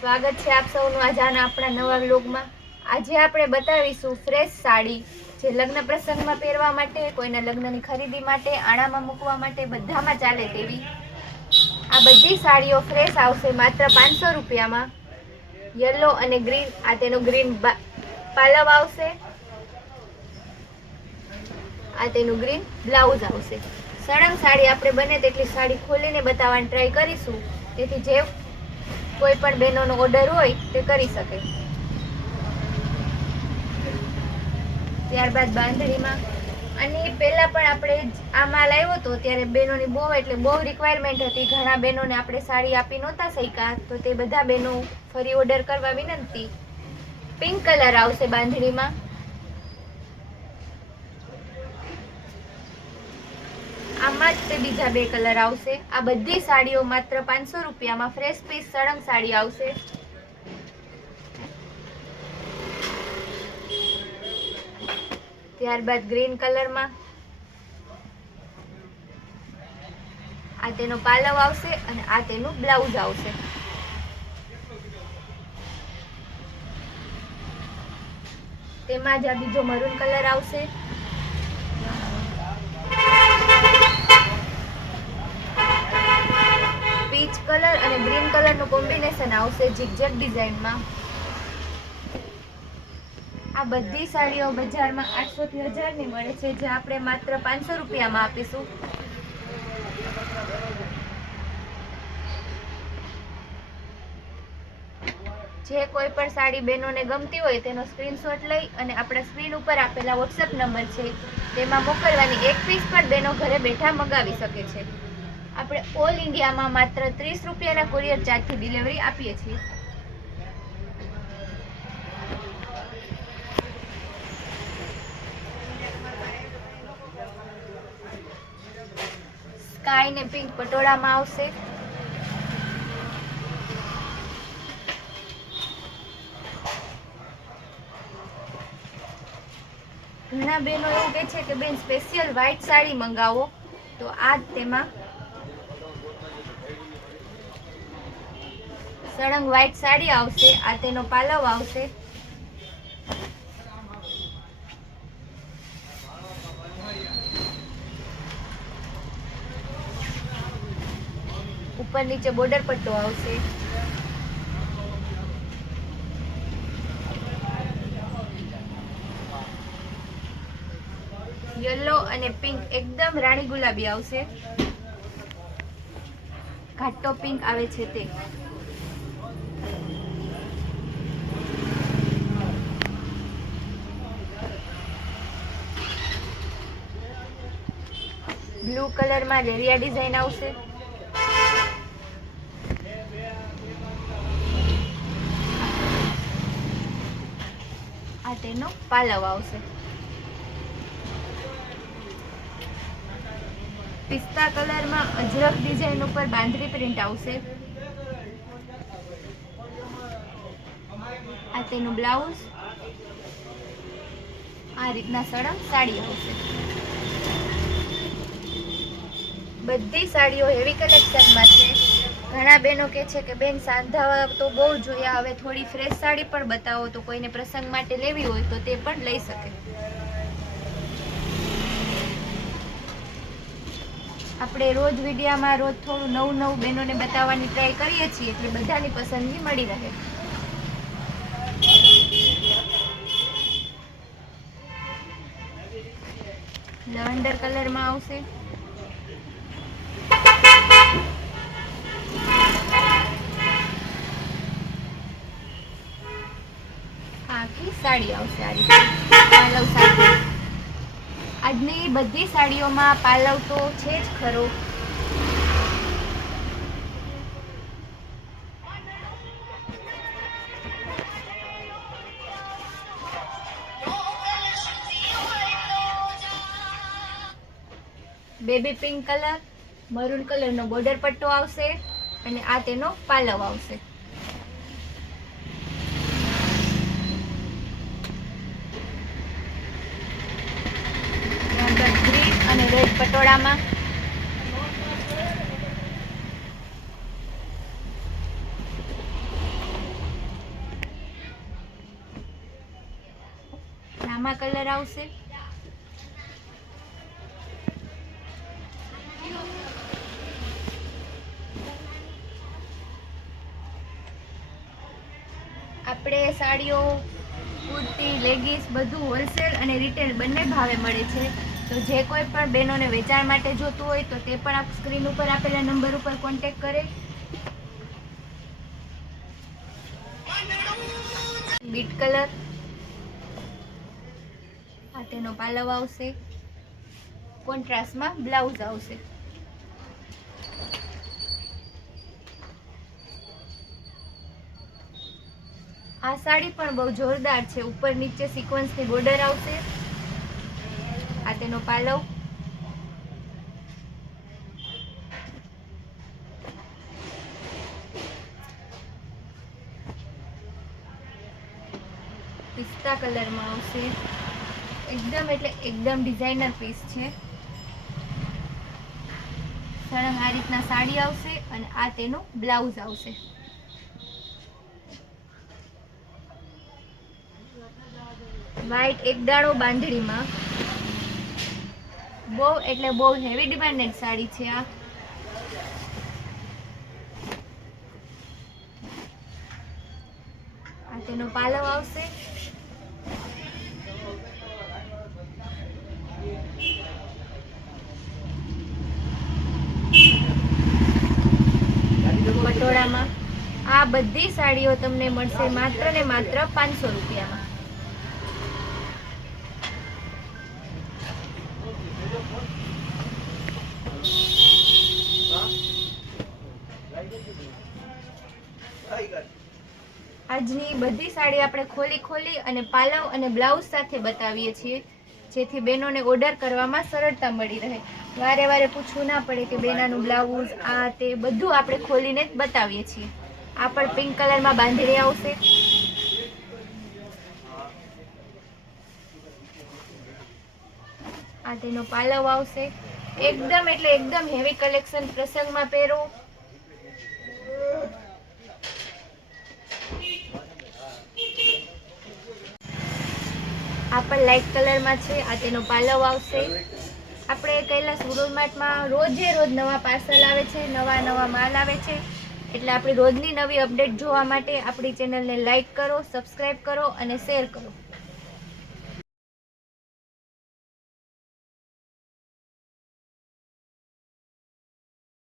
સ્વાગત છે આપ સૌનું આજના આપણા નવા વ્લોગમાં। આજે આપણે બતાવીશું ફ્રેશ સાડી જે લગ્ન પ્રસંગમાં પહેરવા માટે, કોઈના લગ્નની ખરીદી માટે, આણામાં મૂકવા માટે બધામાં ચાલે તેવી આ બધી સાડીઓ ફ્રેશ આવશે માત્ર 500 રૂપિયામાં। યલો અને ગ્રીન, આ તેનો ગ્રીન પાલવ આવશે, આ તેનું ગ્રીન બ્લાઉઝ આવશે। સળંગ સાડી આપણે બને તેટલી સાડી ખોલીને બતાવવાની ટ્રાય કરીશું, તેથી જે કોઈ પણ બહેનોનો ઓર્ડર હોય તે કરી શકે। ત્યારબાદ બાંધણીમાં, અને પહેલા પણ આપણે આ માલ આવ્યો હતો ત્યારે બહેનોની બહુ રિક્વાયરમેન્ટ હતી। ઘણા બહેનોને આપણે સાડી આપી નહોતા શક્યા, તો તે બધા બહેનો ફરી ઓર્ડર કરવા વિનંતી। પિંક કલર આવશે બાંધણીમાં, આમાં જ તે બીજા બે કલર આવશે। આ બધી સાડીઓ માત્ર 500 રૂપિયામાં ફ્રેશ પીસ સળંગ સાડી આવશે। ત્યારબાદ ગ્રીન કલરમાં, આ તેનો પાલવ આવશે અને આ તેનું બ્લાઉઝ આવશે। તેમાં જ આ બીજો મરૂન કલર આવશે, પીચ કલર અને ગ્રીન કલરનું કોમ્બિનેશન આવશે ઝિગઝેગ ડિઝાઇનમાં। આ બધી સાડીઓ બજારમાં 800 થી 1000 ની મળે છે, જે આપણે માત્ર 500 રૂપિયામાં આપીશું। જે કોઈ પણ સાડી બહેનોને ગમતી હોય તેનો સ્ક્રીનશોટ લઈ અને આપણા સ્ક્રીન ઉપર આપેલા વોટ્સએપ નંબર છે તેમાં મોકલવાની। એક પીસ પણ બહેનો ઘરે બેઠા મંગાવી શકે છે। આપણે ઓલ ઇન્ડિયામાં માત્ર 30 રૂપિયાના કુરિયર ચાર્જથી ડિલિવરી આપીએ છીએ। સ્કાય ને પિંક પટોળામાં આવશે, ઘણા બહેનો એવું કહે છે કે બેન સ્પેશિયલ વ્હાઈટ સાડી મંગાવો, તો આ તેમાં સળંગ વ્હાઈટ સાડી આવશે। આ તેનો પાલવ આવશે, ઉપર નીચે બોર્ડર પટ્ટો આવશે, યલો અને પિંક એકદમ રાણી ગુલાબી આવશે, ઘાટો પિંક આવે છે તે, બ્લુ કલરમાં લેરિયા ડિઝાઇન આવશે, આ તેનો પાલવ આવશે, પિસ્તા કલરમાં અજરક ડિઝાઇન ઉપર બાંધણી પ્રિન્ટ આવશે, આ તેનું બ્લાઉઝ, આ રીતના સળંગ સાડી આવશે। બધી સાડીઓ હેવી કલેક્શનમાં છે। ઘણા બહેનો કહે છે કે બેન સાંધા તો બહુ જોયા, હવે થોડી ફ્રેશ સાડી પણ બતાવો, તો કોઈને પ્રસંગ માટે લેવી હોય તો તે પણ લઈ શકે। આપણે રોજ વિડીયામાં રોજ થોડું નવું બહેનોને બતાવવાની ટ્રાય કરીએ છીએ, એટલે બધાની પસંદગી મળી રહે। લેવેન્ડર કલરમાં આવશે, આખી સાડી આવશે આ રીતે પાલવ સાથે। આજની બધી સાડીઓમાં પાલવ તો છે જ ખરો। બેબી પિંક કલર, મરૂન કલરનો બોર્ડર પટ્ટો આવશે અને આ તેનો પાલવ આવશે। ત્યારબાદ ગ્રીન અને રેડ પટોળામાં, રામા કલર આવશે. આપણે સાડીઓ, કુર્તી, લેગીસ બધું હોલસેલ અને રિટેલ બંને ભાવે મળે છે. તો જે કોઈ પણ બહેનોને વેચાણ માટે જોતું હોય તો તે પણ આપ સ્ક્રીન ઉપર આપેલા નંબર ઉપર કોન્ટેક્ટ કરે. બીટ કલર, આ તેનો પાલવ આવશે. કોન્ટ્રાસ્ટમાં બ્લાઉઝ આવશે. આ સાડી પણ બહુ જોરદાર છે. ઉપર નીચે સિક્વન્સની બોર્ડર આવશે. આ તેનો પાલવ. પિસ્તા કલરમાં આવશે. એકદમ એટલે એકદમ ડિઝાઇનર પીસ છે. સળંગ આ રીતના સાડી આવશે અને આ તેનું બ્લાઉઝ આવશે. વ્હાઈટ એકદાણો બાંધણીમાં બહુ એટલે બહુ હેવી ડિમાન્ડેડ સાડી છે આ. આ તેનો પાલવ આવશે. પટોળામાં આ બધી સાડીઓ તમને મળશે માત્ર ને માત્ર 500 રૂપિયામાં. આજની બધી સાડી આપણે ખોલી અને પાલવ અને બ્લાઉઝ સાથે બતાવીએ છીએ, જેથી બહેનોને ઓર્ડર કરવામાં સરળતા મળી રહે. વારે વારે પૂછવું ના પડે કે બેનાનું બ્લાઉઝ આ તે બધું આપણે ખોલીને જ બતાવીએ છીએ. આ પણ પિંક કલરમાં બાંધણી આવશે. આ તેનો પાલવ આવશે. એકદમ એટલે એકદમ હેવી કલેક્શન, પ્રસંગમાં પહેરો. આ પણ લાઇટ કલરમાં છે. આ તેનો પાલવ આવશે. આપણે કૈલાસ વુડન માર્ટમાં રોજે રોજ નવા પાર્સલ આવે છે, નવા માલ આવે છે. એટલે આપણી રોજની નવી અપડેટ જોવા માટે આપણી ચેનલને લાઇક કરો, સબસ્ક્રાઈબ કરો અને શેર કરો.